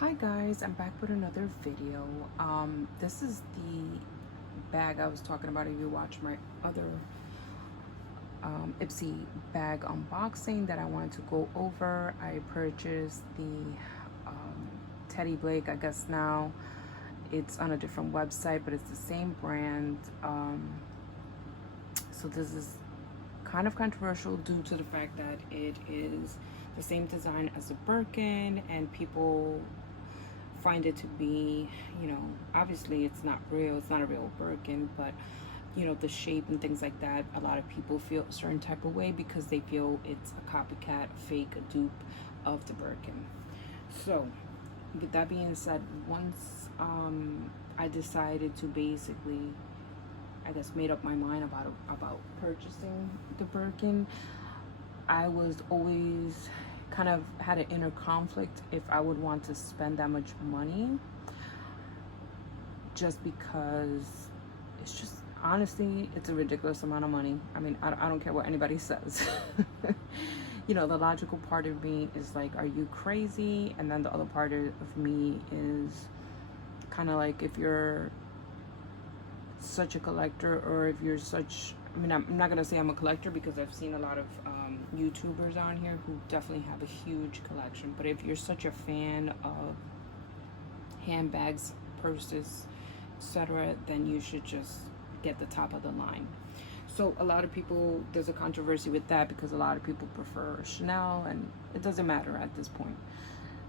Hi guys, I'm back with another video. This is the bag I was talking about. If you watch my other Ipsy bag unboxing that I wanted to go over, I purchased the Teddy Blake. I guess now it's on a different website, but it's the same brand. So this is kind of controversial due to the fact that it is the same design as a Birkin, and people find it to be, obviously it's not real, it's not a real Birkin, but the shape and things like that, a lot of people feel a certain type of way because they feel it's a copycat, fake, a dupe of the Birkin. So with that being said, once I decided to basically, I guess, made up my mind about purchasing the Birkin, I was always kind of had an inner conflict if I would want to spend that much money, just because it's just, honestly, it's a ridiculous amount of money. I mean, I don't care what anybody says. The logical part of me is like, are you crazy? And then the other part of me is kind of like, if you're such a collector, or if you're such, I mean, I'm not gonna say I'm a collector because I've seen a lot of YouTubers on here who definitely have a huge collection, but if you're such a fan of handbags, purses, etc., then you should just get the top of the line. So a lot of people, there's a controversy with that because a lot of people prefer Chanel, and it doesn't matter at this point.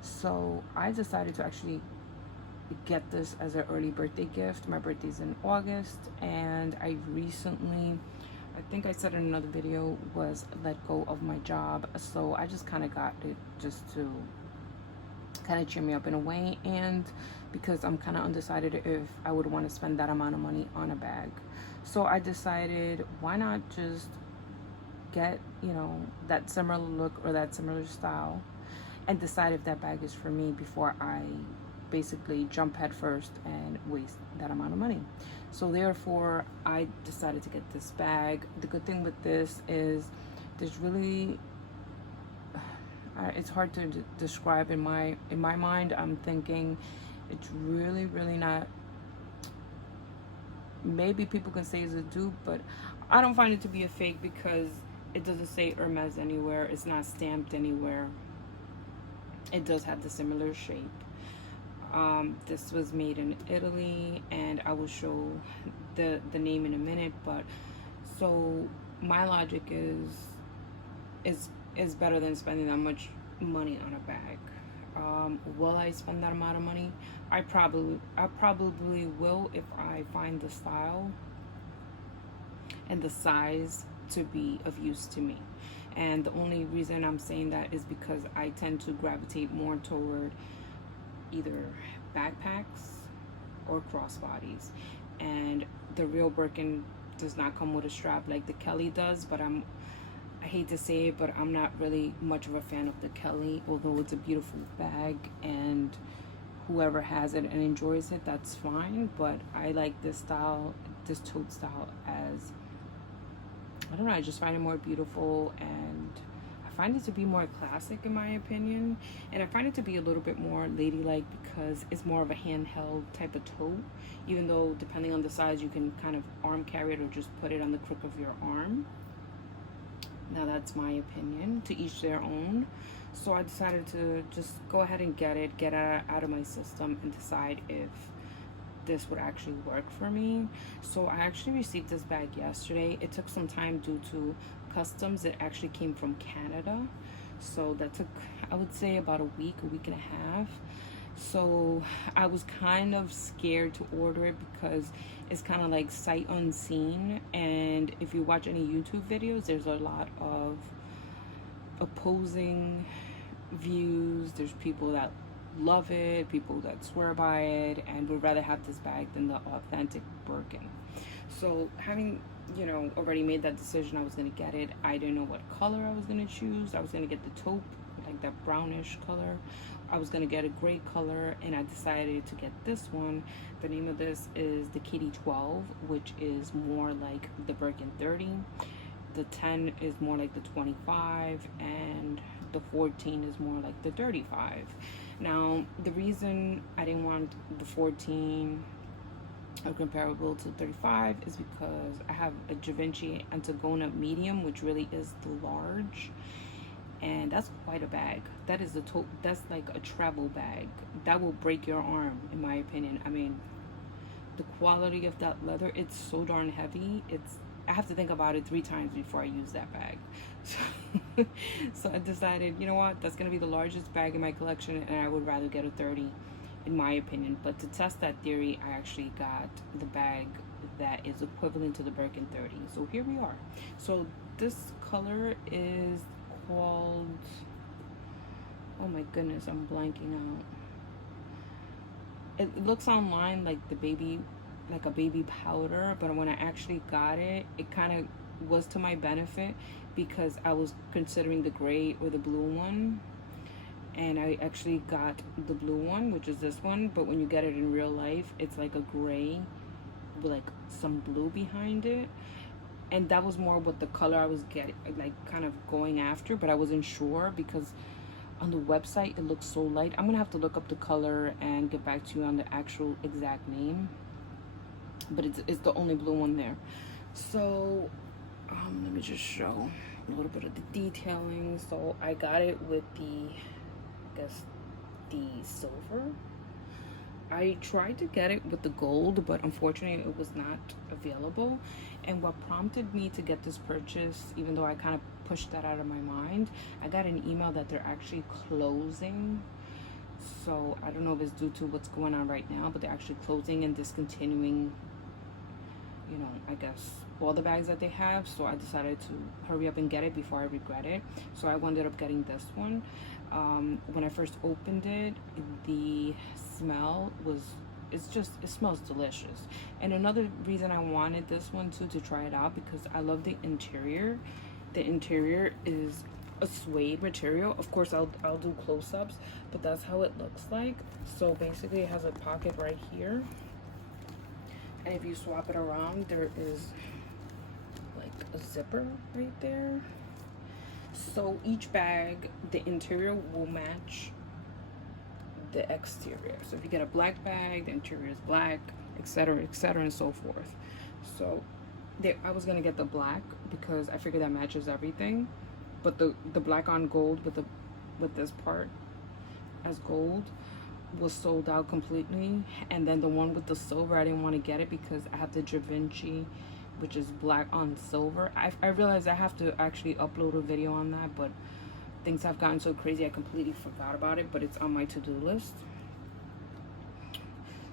So I decided to actually get this as an early birthday gift. My birthday's in August, and I recently, I think I said in another video, was let go of my job. So I just kind of got it just to kind of cheer me up in a way, and because I'm kind of undecided if I would want to spend that amount of money on a bag. So I decided, why not just get, that similar look or that similar style, and decide if that bag is for me before I basically jump head first and waste that amount of money. So therefore I decided to get this bag. The good thing with this is there's really, it's hard to describe in my mind. I'm thinking it's really not, maybe people can say it's a dupe, but I don't find it to be a fake because it doesn't say Hermes anywhere, it's not stamped anywhere. It does have the similar shape. This was made in Italy, and I will show the name in a minute. But so my logic is better than spending that much money on a bag. Will I spend that amount of money? I probably will if I find the style and the size to be of use to me. And the only reason I'm saying that is because I tend to gravitate more toward either backpacks or crossbodies, and the real Birkin does not come with a strap like the Kelly does. But I hate to say it, but I'm not really much of a fan of the Kelly, although it's a beautiful bag, and whoever has it and enjoys it, that's fine. But I like this style, this tote style, as, I don't know, I just find it more beautiful, and I find it to be more classic in my opinion, and I find it to be a little bit more ladylike because it's more of a handheld type of tote, even though depending on the size you can kind of arm carry it or just put it on the crook of your arm. Now that's my opinion, to each their own. So I decided to just go ahead and get it out of my system and decide if this would actually work for me. So I actually received this bag yesterday. It took some time due to customs. It actually came from Canada, so that took, I would say, about a week and a half. So I was kind of scared to order it because it's kind of like sight unseen, and if you watch any YouTube videos, there's a lot of opposing views. There's people that love it, people that swear by it, and would rather have this bag than the authentic Birkin. So having, already made that decision, I was going to get it. I didn't know what color I was going to choose. I was going to get the taupe, like that brownish color. I was going to get a gray color, and I decided to get this one. The name of this is the Caty 12, which is more like the Birkin 30. the 10 is more like the 25, and the 14 is more like the 35. Now, the reason I didn't want the 14 or comparable to 35 is because I have a Givenchy Antagona medium, which really is the large, and that's quite a bag. That is that's like a travel bag that will break your arm, in my opinion. I mean, the quality of that leather, it's so darn heavy. I have to think about it 3 times before I use that bag. So I decided, you know what, that's gonna be the largest bag in my collection, and I would rather get a 30, in my opinion. But to test that theory, I actually got the bag that is equivalent to the Birkin 30. So here we are. So this color is called, oh my goodness, I'm blanking out. It looks online like a baby powder, but when I actually got it, it kind of was to my benefit because I was considering the gray or the blue one, and I actually got the blue one, which is this one. But when you get it in real life, it's like a gray with like some blue behind it, and that was more what the color I was getting, like kind of going after, but I wasn't sure because on the website it looks so light. I'm gonna have to look up the color and get back to you on the actual exact name, but it's the only blue one there. So let me just show a little bit of the detailing. So I got it with the silver. I tried to get it with the gold, but unfortunately it was not available. And what prompted me to get this purchase, even though I kind of pushed that out of my mind, I got an email that they're actually closing. So I don't know if it's due to what's going on right now, but they're actually closing and discontinuing, you know, I guess all the bags that they have. So I decided to hurry up and get it before I regret it. So I ended up getting this one. When I first opened it, the smell was, it smells delicious. And another reason I wanted this one too, to try it out, because I love the interior. The interior is a suede material. Of course I'll do close-ups, but that's how it looks like. So basically it has a pocket right here, and if you swap it around, there is like a zipper right there. So each bag, the interior will match the exterior. So if you get a black bag, the interior is black, etc., and so forth. So I was gonna get the black because I figured that matches everything, but the black on gold with this part as gold was sold out completely. And then the one with the silver, I didn't want to get it because I have the Givenchy, which is black on silver. I realized I have to actually upload a video on that, but things have gotten so crazy I completely forgot about it, but it's on my to-do list.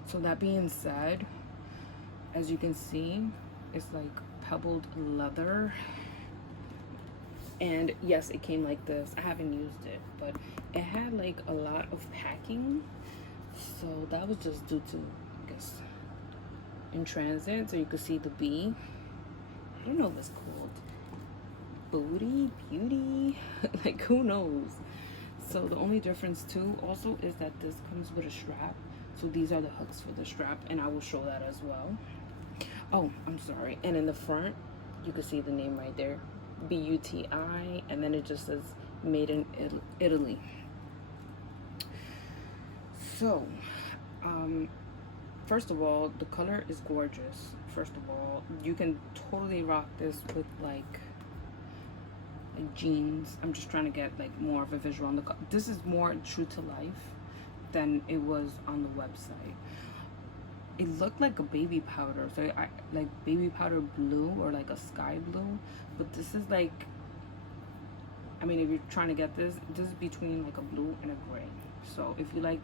So that being said, as you can see, it's like pebbled leather, and yes, it came like this. I haven't used it, but it had like a lot of packing, so that was just due to, I guess, in transit. So you could see the B. I don't know what it's called. Booty, beauty, like who knows. So the only difference too also is that this comes with a strap. So these are the hooks for the strap, and I will show that as well. Oh, I'm sorry. And in the front, you can see the name right there, BUTI, and then it just says made in Italy. So, first of all, the color is gorgeous. First of all, you can totally rock this with like jeans. I'm just trying to get like more of a visual on the color. This is more true to life than it was on the website. It looked like a baby powder, so I like baby powder blue or like a sky blue, but this is like, I mean, if you're trying to get this is between like a blue and a gray. So if you like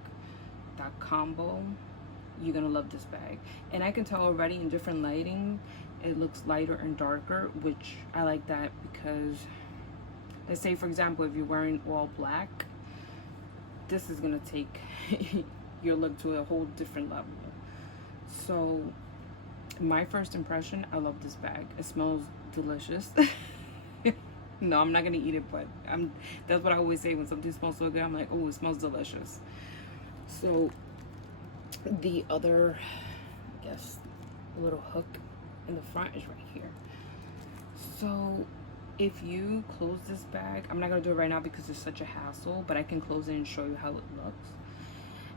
that combo, you're gonna love this bag. And I can tell already in different lighting it looks lighter and darker, which I like that, because let's say for example if you're wearing all black, this is gonna take your look to a whole different level. So my first impression, I love this bag. It smells delicious. No, I'm not gonna eat it, but that's what I always say when something smells so good. I'm like, oh, it smells delicious. So the other, I guess, little hook in the front is right here. So if you close this bag, I'm not gonna do it right now because it's such a hassle, but I can close it and show you how it looks.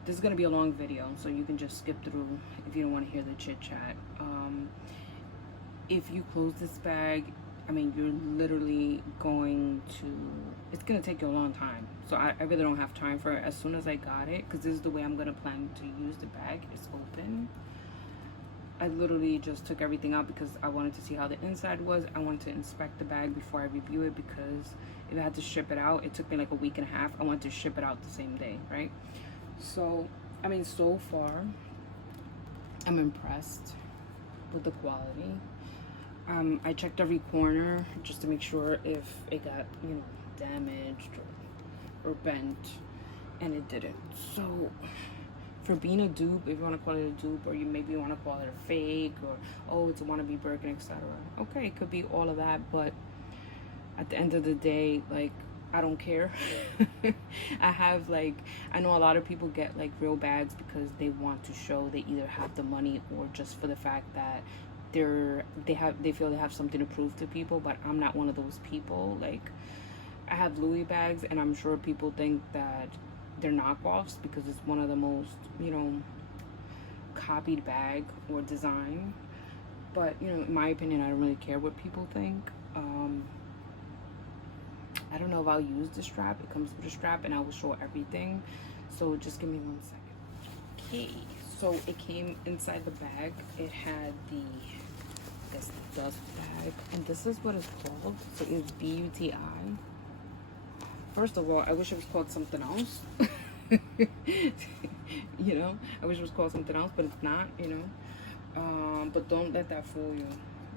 This is gonna be a long video, so you can just skip through if you don't want to hear the chit chat. If you close this bag, I mean, you're literally going to, it's gonna take you a long time. So I really don't have time for it. As soon as I got it, because this is the way I'm gonna plan to use the bag, it's open. I literally just took everything out because I wanted to see how the inside was. I wanted to inspect the bag before I review it, because if I had to ship it out, it took me like a week and a half. I wanted to ship it out the same day, right? So, I mean, so far, I'm impressed with the quality. I checked every corner just to make sure if it got, you know, damaged or bent, and it didn't. So, for being a dupe, if you want to call it a dupe, or you maybe want to call it a fake, or oh, it's a wannabe Birkin, etc. Okay, it could be all of that, but at the end of the day, like, I don't care. I have, like, I know a lot of people get like real bags because they want to show they either have the money or just for the fact that they feel they have something to prove to people. But I'm not one of those people. Like, I have Louis bags, and I'm sure people think that they're knockoffs because it's one of the most, you know, copied bag or design. But, you know, in my opinion, I don't really care what people think. I don't know if I'll use the strap. It comes with a strap, and I will show everything. So just give me 1 second. Okay, so it came inside the bag. It had the, I guess, the dust bag, and this is what it's called. So it's BUTI. First of all, I wish it was called something else. You know, I wish it was called something else, but it's not, you know. But don't let that fool you.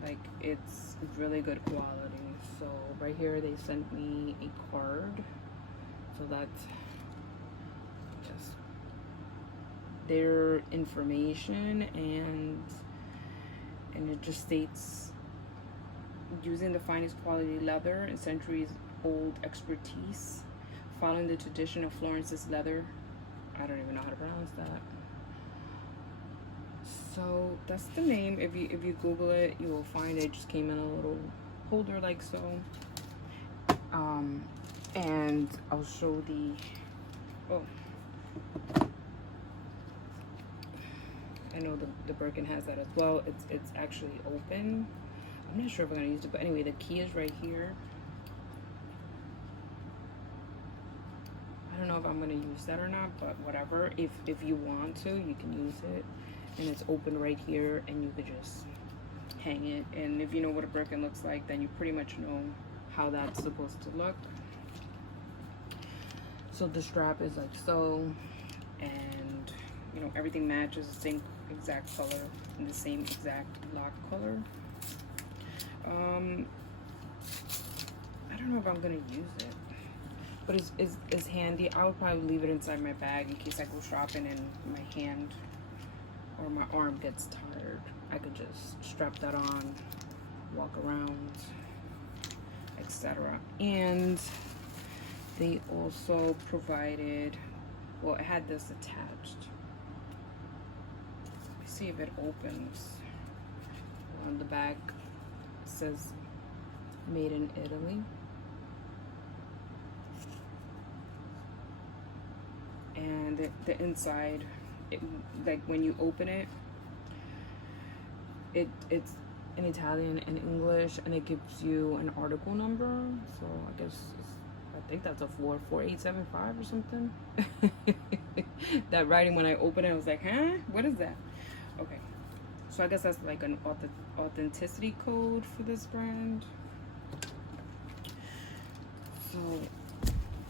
Like, it's really good quality. So right here they sent me a card. So that's just their information, and it just states, using the finest quality leather and centuries old expertise, following the tradition of Florence's leather. I don't even know how to pronounce that. So that's the name. If you Google it, you will find it. Just came in a little holder like so. And I'll show the, oh, I know the Birkin has that as well. It's actually open. I'm not sure if I'm gonna use it, but anyway, the key is right here. I don't know if I'm gonna use that or not, but whatever. If you want to, you can use it. And it's open right here, and you could just hang it. And if you know what a Birkin looks like, then you pretty much know how that's supposed to look. So the strap is like so, and you know, everything matches the same exact color and the same exact lock color. I don't know if I'm gonna use it, but it's handy. I would probably leave it inside my bag in case I go shopping and my hand or my arm gets tired. I could just strap that on, walk around, etc. And they also provided, well, it had this attached. Let me see if it opens. On the back says made in Italy. And the inside, like when you open it, it's in Italian and English, and it gives you an article number. So I guess I think that's a 44875 or something. That writing, when I opened it, I was like, huh? What is that? Okay. So I guess that's like an authenticity code for this brand. So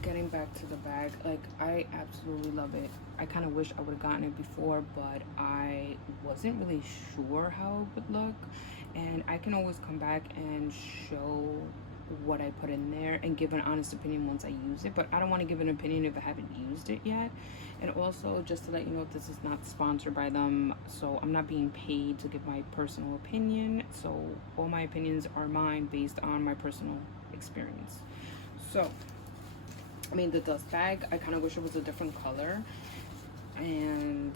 getting back to the bag, like, I absolutely love it. I kind of wish I would have gotten it before, but I wasn't really sure how it would look. And I can always come back and show what I put in there and give an honest opinion once I use it, but I don't want to give an opinion if I haven't used it yet. And also, just to let you know, this is not sponsored by them, so I'm not being paid to give my personal opinion. So all my opinions are mine based on my personal experience. So I mean, the dust bag, I kind of wish it was a different color, and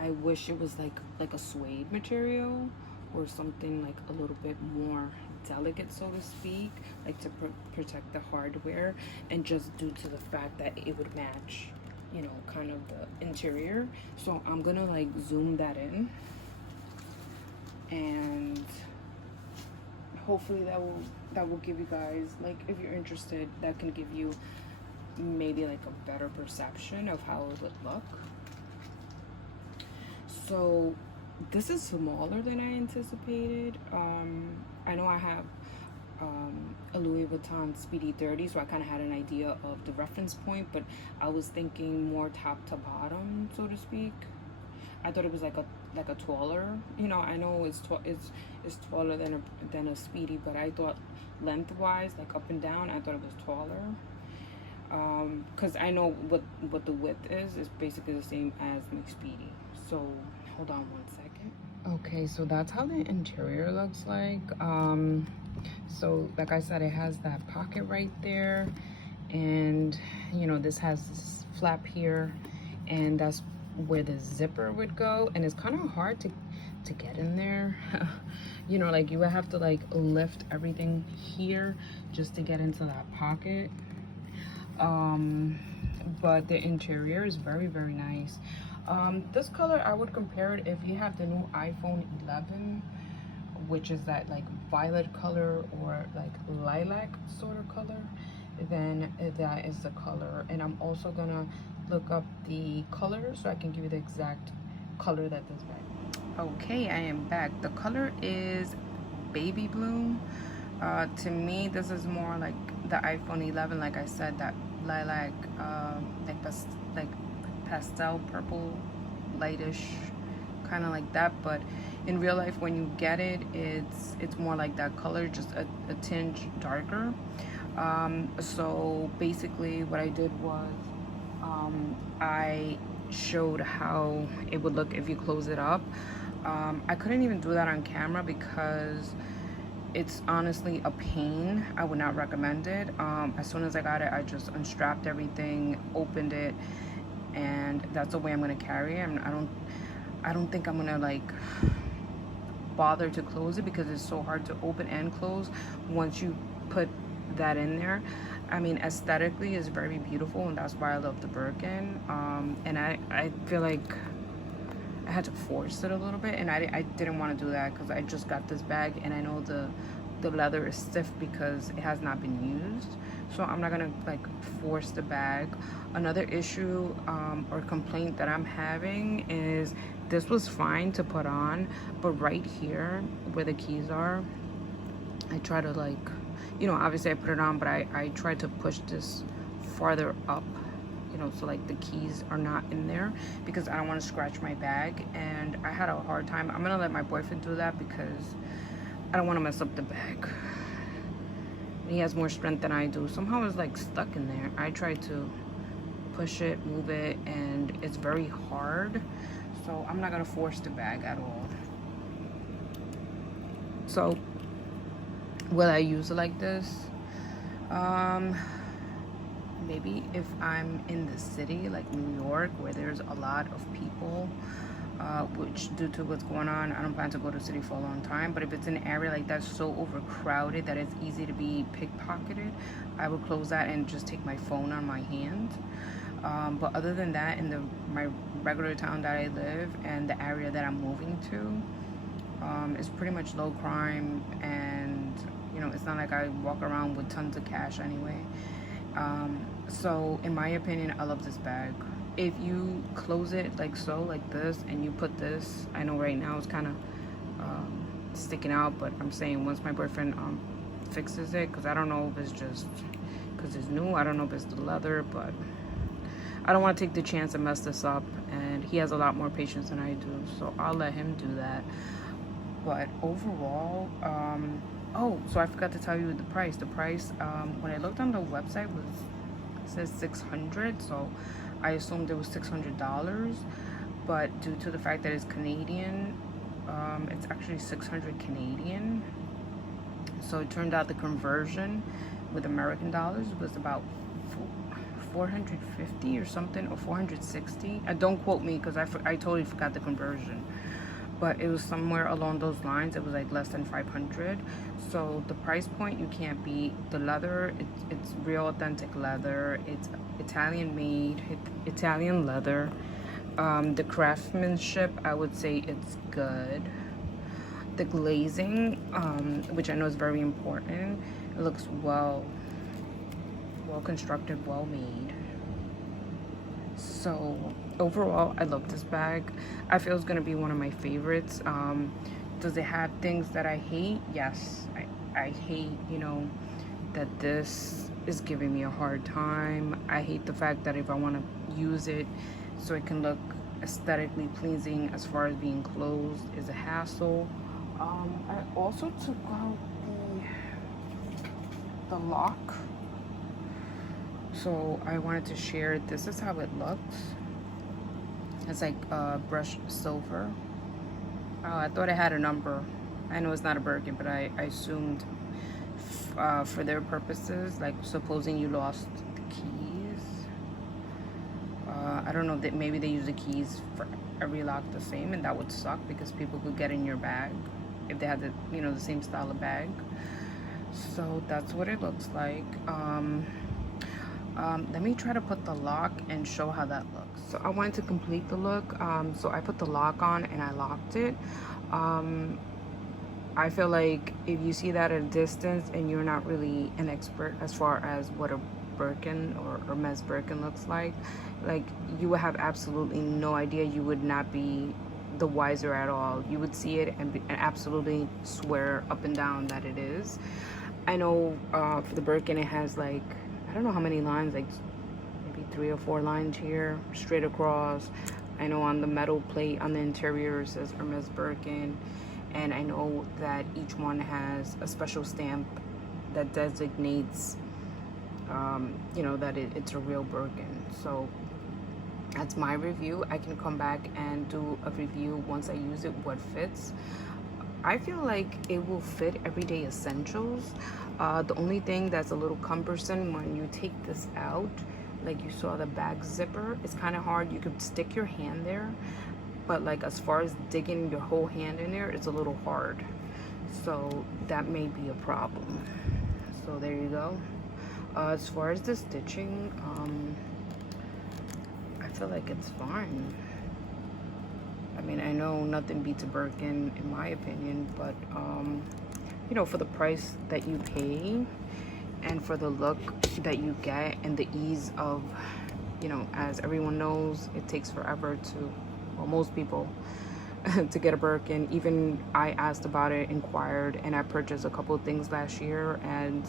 I wish it was like a suede material or something like a little bit more delicate, so to speak, like to protect the hardware, and just due to the fact that it would match, you know, kind of the interior. So I'm gonna like zoom that in, and hopefully that will give you guys, like, if you're interested, that can give you maybe like a better perception of how it would look. So this is smaller than I anticipated. I know I have a Louis Vuitton Speedy 30, so I kind of had an idea of the reference point, but I was thinking more top to bottom, so to speak. I thought it was like a taller, you know, I know it's taller than a Speedy, but I thought lengthwise, like up and down, I thought it was taller. Because I know what the width is basically the same as my Speedy. So hold on 1 second. Okay, so that's how the interior looks like. So like I said, it has that pocket right there, and you know, this has this flap here, and that's where the zipper would go, and it's kind of hard to get in there. You know, like you would have to like lift everything here just to get into that pocket. But the interior is very, very nice. This color, I would compare it if you have the new iPhone 11, which is that like violet color or like lilac sort of color, then that is the color. And I'm also gonna look up the color so I can give you the exact color that this bag. Okay, I am back. The color is baby blue. To me, this is more like the iPhone 11, like I said, that lilac, like pastel purple, lightish, kind of like that. But in real life, when you get it, it's more like that color, just a tinge darker. So basically what I did was I showed how it would look if you close it up. I couldn't even do that on camera because it's honestly a pain. I would not recommend it. As soon as I got it, I just unstrapped everything, opened it, and that's the way I'm gonna carry it. I don't think I'm gonna like bother to close it because it's so hard to open and close once you put that in there. I mean, aesthetically it's very beautiful, and that's why I love the Birkin. And I feel like I had to force it a little bit, and I didn't want to do that because I just got this bag, and I know the leather is stiff because it has not been used. So I'm not gonna like force the bag. Another issue or complaint that I'm having is this was fine to put on, but right here where the keys are, I try to like, you know, obviously I put it on, but I tried to push this farther up, you know, so like the keys are not in there because I don't want to scratch my bag, and I had a hard time. I'm gonna let my boyfriend do that because I don't want to mess up the bag. He has more strength than I do. Somehow it's like stuck in there. I tried to push it, move it, and it's very hard. So I'm not gonna force the bag at all. So will I use it like this? Maybe if I'm in the city like New York where there's a lot of people, which due to what's going on, I don't plan to go to the city for a long time. But if it's an area like that's so overcrowded that it's easy to be pickpocketed, I would close that and just take my phone on my hand. But other than that, in my regular town that I live and the area that I'm moving to, it's pretty much low crime, and you know, it's not like I walk around with tons of cash anyway. So in my opinion, I love this bag. If you close it like so, like this, and you put this, I know right now it's kind of sticking out, but I'm saying once my boyfriend fixes it, because I don't know if it's just because it's new, I don't know if it's the leather, but I don't want to take the chance and mess this up, and he has a lot more patience than I do, so I'll let him do that. But overall, oh, so I forgot to tell you the price. The price, when I looked on the website, it says $600, so I assumed it was $600, but due to the fact that it's Canadian, it's actually 600 Canadian. So it turned out the conversion with American dollars was about 450 or something, or 460. Don't quote me because I totally forgot the conversion. but it was somewhere along those lines. It was like less than 500. So the price point you can't beat. The leather, it's real authentic leather. It's Italian made, Italian leather. The craftsmanship, I would say it's good. The glazing, which I know is very important, it looks well constructed, well made. So overall, I love this bag. I feel it's gonna be one of my favorites. Does it have things that I hate? Yes. I hate, you know, that this is giving me a hard time. I hate the fact that if I want to use it so it can look aesthetically pleasing as far as being closed is a hassle. I also took out the lock. So I wanted to share, this is how it looks. It's like brushed silver. Oh, I thought it had a number. I know it's not a Birkin, but I assumed for their purposes, like supposing you lost the keys. I don't know, that maybe they use the keys for every lock the same, and that would suck because people could get in your bag if they had the, you know, the same style of bag. So that's what it looks like. Let me try to put the lock and show how that looks. So I wanted to complete the look. So I put the lock on and I locked it. I feel like if you see that at a distance and you're not really an expert as far as what a Birkin or Hermes Birkin looks like you would have absolutely no idea. You would not be the wiser at all. You would see it and absolutely swear up and down that it is. I know for the Birkin it has like, I don't know how many lines, like maybe 3 or 4 lines here straight across. I know on the metal plate on the interior it says Hermes Birkin, and I know that each one has a special stamp that designates you know, that it's a real Birkin. So that's my review. I can come back and do a review once I use it, what fits. I feel like it will fit everyday essentials. The only thing that's a little cumbersome when you take this out, like you saw the back zipper, it's kind of hard. You could stick your hand there, but like as far as digging your whole hand in there, it's a little hard. So that may be a problem. So there you go. As far as the stitching, I feel like it's fine. I mean, I know nothing beats a Birkin in my opinion, but you know, for the price that you pay and for the look that you get and the ease of, you know, as everyone knows, it takes forever to, well, most people to get a Birkin. Even I asked about it, inquired, and I purchased a couple of things last year, and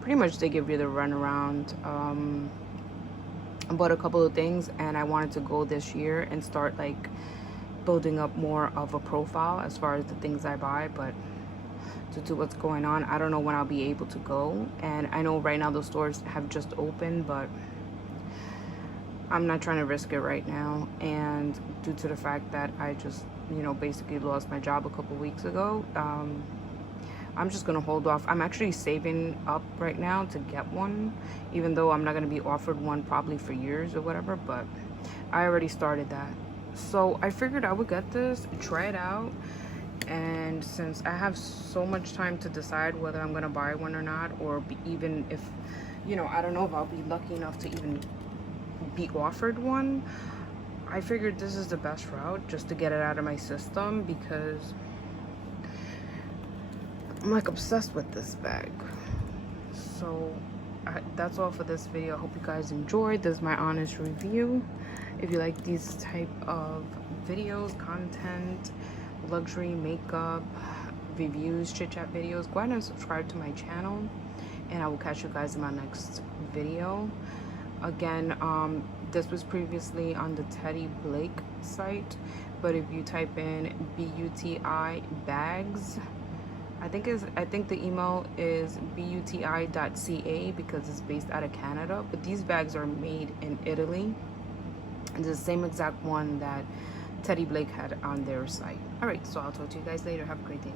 pretty much they give you the runaround. I bought a couple of things and I wanted to go this year and start like building up more of a profile as far as the things I buy, but due to what's going on, I don't know when I'll be able to go. And I know right now the stores have just opened, but I'm not trying to risk it right now. And due to the fact that I just, you know, basically lost my job a couple weeks ago, I'm just gonna hold off. I'm actually saving up right now to get one, even though I'm not gonna be offered one probably for years or whatever, but I already started that. So I figured I would get this, try it out, and since I have so much time to decide whether I'm gonna buy one or not, or even if, you know, I don't know if I'll be lucky enough to even be offered one, I figured this is the best route just to get it out of my system, because I'm like obsessed with this bag. So that's all for this video. I hope you guys enjoyed. This is my honest review. If you like these type of videos, content, luxury makeup reviews, chit chat videos, go ahead and subscribe to my channel, and I will catch you guys in my next video. Again, this was previously on the Teddy Blake site, but if you type in BUTI bags, I think the email is buti.ca because it's based out of Canada, but these bags are made in Italy. It's the same exact one that Teddy Blake had on their site. All right, so I'll talk to you guys later. Have a great day.